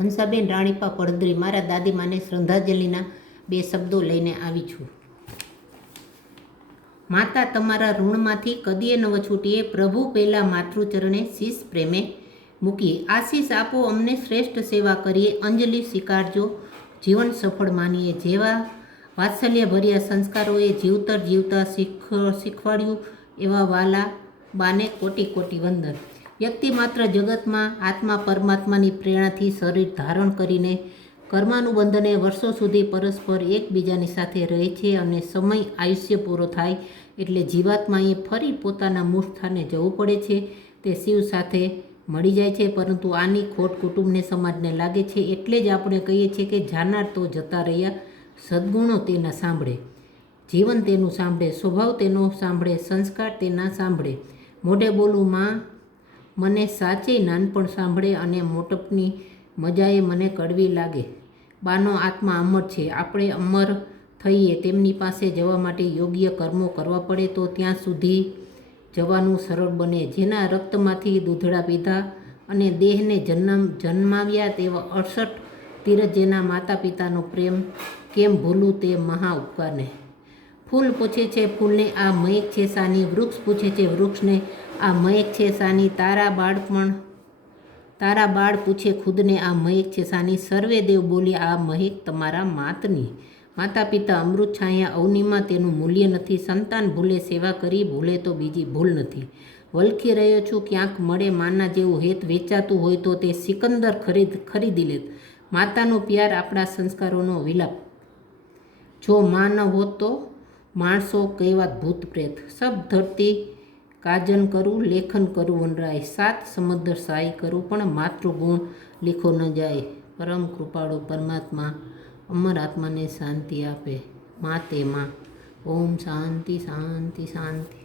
હંસાબેન રાણીપા પડદરી, મારા દાદીમાને શ્રદ્ધાંજલિના બે શબ્દો લઈને આવી છું. માતા તમારા ઋણમાંથી કદીએ નવ છૂટીએ પ્રભુ પહેલાં માતૃચરણે શીશ પ્રેમે મૂકીએ. આશીષ આપો, અમને શ્રેષ્ઠ સેવા કરીએ. અંજલિ સ્વીકારજો. જીવન સફળ માનીએ. જેવા વાત્સલ્યભર્યા સંસ્કારોએ જીવતર જીવતા શીખ, શીખવાડ્યું એવા વાલા બાને કોટી કોટી વંદન. વ્યક્તિ માત્ર જગતમાં, આત્મા પરમાત્માની પ્રેરણાથી શરીર ધારણ કરીને કર્માનુબંધને વર્ષો સુધી પરસ્પર એકબીજાની સાથે રહે છે અને સમય, આયુષ્ય પૂરો થાય એટલે જીવાત્માએ ફરી પોતાના મૂળ સ્થાને જવું પડે છે. તે શિવ સાથે મળી જાય છે, પરંતુ આની ખોટ કુટુંબને સમાજને લાગે છે. એટલે જ આપણે કહીએ છીએ કે જાનાર તો જતા રહ્યા, સદ્ગુણો તેના સાંભળે, જીવન તેનું સાંભળે, સ્વભાવ તેનો સાંભળે, સંસ્કાર તેના સાંભળે. મોઢે બોલું, માં મને સાચે નાનપણ સાંભળે અને મોટપની મજાએ મને કડવી લાગે. બાનો આત્મા અમર છે. આપણે અમર થઈએ તેમની પાસે જવા માટે યોગ્ય કર્મો કરવા પડે તો ત્યાં સુધી જવાનું સરળ બને. જેના રક્તમાંથી દૂધડા પીધા અને દેહને જન્મ જન્માવ્યા તેવા અડસઠ તીરથ જેના માતા પિતાનો પ્રેમ કેમ ભૂલું તે મહા ઉપકારને. ફૂલ પૂછે છે ફૂલને આ મયક છે સાની વૃક્ષ પૂછે છે વૃક્ષને આ મયક છે સાની, તારા બાળપણ તારા બાળ પૂછે ખુદને આ મહેક છે સાની. સર્વે દેવ બોલી, આ મહેક તમારા માતની. માતા પિતા અમૃત છાયા, અવનીમાં તેનું મૂલ્ય નથી. સંતાન ભૂલે, સેવા કરી, ભૂલે તો બીજી ભૂલ નથી. વલખી રહ્યો છું, ક્યાંક મળે માના જેવું હેત વેચાતું હોય તો તે સિકંદર ખરીદ, ખરીદી લેત. માતાનો પ્યાર આપણા સંસ્કારોનો વિલાપ. જો માં ન હોત તો માણસો કહેવાત ભૂત પ્રેત. સબ ધરતી કાજન કરું, લેખન કરું, વનરાય. સાત સમુદ્ર સાય કરું, પણ માતૃગુણ લેખો ન જાય. પરમ કૃપાળુ પરમાત્મા અમર આત્માને શાંતિ આપે. મા તે માં ઓમ શાંતિ શાંતિ શાંતિ.